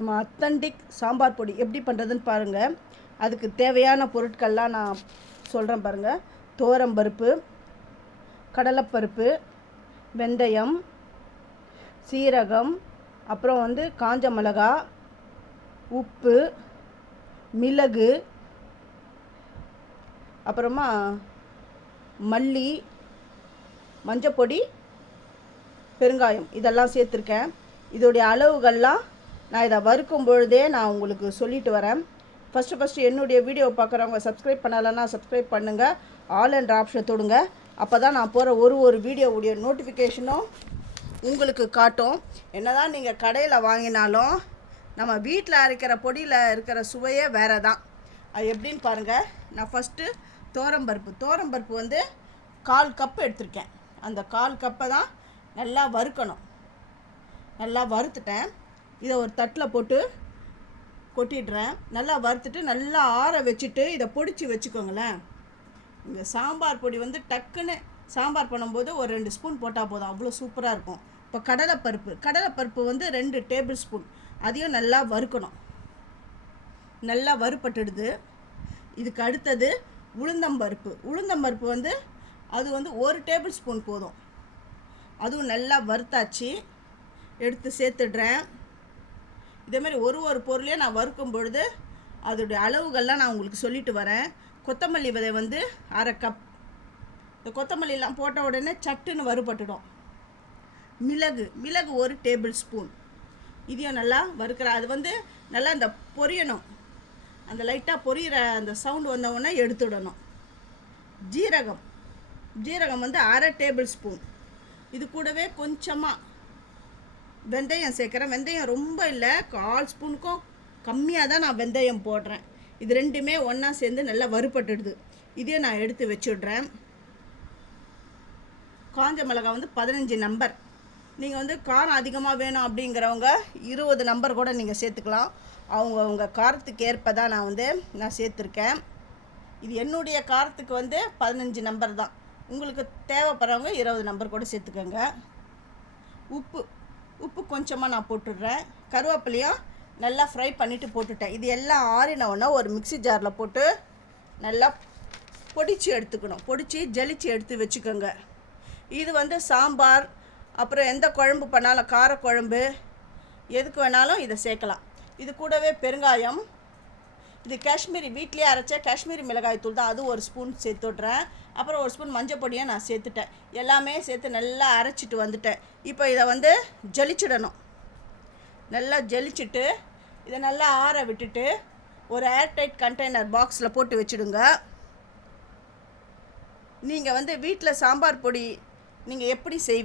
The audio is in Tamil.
நம்ம அத்தன்டிக் சாம்பார் பொடி எப்படி பண்ணுறதுன்னு பாருங்கள் அதுக்கு தேவையான பொருட்கள்லாம் நான் சொல்கிறேன் பாருங்கள் தோரம்பருப்பு கடலைப்பருப்பு வெந்தயம் சீரகம் அப்புறம் வந்து காஞ்ச மிளகா உப்பு மிளகு அப்புறமா மல்லி மஞ்சப்பொடி பெருங்காயம் இதெல்லாம் சேர்த்துருக்கேன். இதோடைய அளவுகள்லாம் நான் இதை வறுக்கும் பொழுதே நான் உங்களுக்கு சொல்லிட்டு வரேன். ஃபஸ்ட்டு ஃபஸ்ட்டு என்னுடைய வீடியோ பார்க்குறவங்க சப்ஸ்கிரைப் பண்ணலைன்னா சப்ஸ்கிரைப் பண்ணுங்கள் ஆல் என்ற ஆப்ஷன் தொடுங்க. அப்போ தான் நான் போகிற ஒரு ஒரு வீடியோவுடைய நோட்டிஃபிகேஷனும் உங்களுக்கு காட்டும். என்ன தான் நீங்கள் கடையில் வாங்கினாலும் நம்ம வீட்டில் அரைக்கிற பொடியில் இருக்கிற சுவையே வேறு தான் அது எப்படின்னு பாருங்கள் நான் ஃபஸ்ட்டு தோரம்பருப்பு தோரம்பருப்பு வந்து கால் கப் எடுத்திருக்கேன். அந்த கால் கப்பை தான் நல்லா வறுக்கணும். நல்லா வறுத்துட்டேன். இதை ஒரு தட்டில் போட்டு கொட்டிடுறேன். நல்லா வறுத்துட்டு நல்லா ஆற வச்சுட்டு இதை பொடிச்சு வச்சுக்கோங்களேன். இந்த சாம்பார் பொடி வந்து டக்குன்னு சாம்பார் பண்ணும்போது ஒரு ரெண்டு ஸ்பூன் போட்டால் போதும். அவ்வளோ சூப்பராக இருக்கும். இப்போ கடலைப்பருப்பு. கடலைப்பருப்பு வந்து ரெண்டு டேபிள் ஸ்பூன். அதையும் நல்லா வறுக்கணும். நல்லா வறுப்பட்டுடுது இதுக்கு அடுத்தது உளுந்தம்பருப்பு உளுந்தம்பருப்பு வந்து அது வந்து ஒரு டேபிள் ஸ்பூன் போதும். அதுவும் நல்லா வறுத்தாச்சு. எடுத்து சேர்த்துடுறேன். இதேமாரி ஒரு ஒரு பொருளையும் நான் வறுக்கும் பொழுது அதோடைய அளவுகள்லாம் நான் உங்களுக்கு சொல்லிட்டு வரேன். கொத்தமல்லி விதை வந்து அரை கப் இந்த கொத்தமல்லிலாம் போட்ட உடனே சட்டுன்னு வறுபட்டுடும். மிளகு மிளகு ஒரு டேபிள் ஸ்பூன் இதையும் நல்லா வறுக்கிற அது வந்து நல்லா அந்த பொரியணும். அந்த லைட்டாக பொரியிற அந்த சவுண்டு வந்தவுடனே எடுத்துடணும். ஜீரகம். ஜீரகம் வந்து அரை டேபிள் ஸ்பூன் இது கூடவே கொஞ்சமாக வெந்தயம் சேர்க்குறேன். வெந்தயம் ரொம்ப இல்லை கால் ஸ்பூனுக்கும் கம்மியாக தான் நான் வெந்தயம் போடுறேன். இது ரெண்டுமே ஒன்றா சேர்ந்து நல்லா வறுபட்டுடுது. இதையும் நான் எடுத்து வச்சுடுறேன். காஞ்ச மிளகாய் வந்து பதினஞ்சு நம்பர். நீங்கள் வந்து காரம் அதிகமாக வேணும் அப்படிங்கிறவங்க இருபது நம்பர் கூட நீங்கள் சேர்த்துக்கலாம். அவங்க அவங்க காரத்துக்கு ஏற்ப தான் நான் வந்து நான் சேர்த்துருக்கேன். இது என்னுடைய காரத்துக்கு வந்து பதினஞ்சு நம்பர் தான். உங்களுக்கு தேவைப்படுறவங்க இருபது நம்பர் கூட சேர்த்துக்கோங்க. உப்பு. உப்பு கொஞ்சமாக நான் போட்டுடுறேன். கருவேப்பிலையும் நல்லா ஃப்ரை பண்ணிவிட்டு போட்டுட்டேன். இது எல்லாம் ஆறின ஒரு மிக்ஸி ஜாரில் போட்டு நல்லா பொடிச்சு எடுத்துக்கணும். பொடிச்சு ஜலிச்சு எடுத்து வச்சுக்கோங்க. இது வந்து சாம்பார் அப்புறம் எந்த குழம்பு பண்ணாலும் காரக்குழம்பு எதுக்கு வேணாலும் இதை சேர்க்கலாம். இது கூடவே பெருங்காயம் இது காஷ்மீரி வீட்லேயே அரைச்ச காஷ்மீரி மிளகாய் தூள் தான். அது ஒரு ஸ்பூன் சேர்த்து விட்றேன் அப்புறம் ஒரு ஸ்பூன் மஞ்சள் பொடியை நான் சேர்த்துட்டேன். எல்லாமே சேர்த்து நல்லா அரைச்சிட்டு வந்துட்டேன். இப்போ இதை வந்து ஜலிச்சிடணும். நல்லா ஜலிச்சுட்டு இதை நல்லா ஆற விட்டுட்டு ஒரு ஏர்டைட் கண்டெய்னர் பாக்ஸில் போட்டு வச்சுடுங்க. நீங்கள் வந்து வீட்டில் சாம்பார் பொடி நீங்கள் எப்படி செய்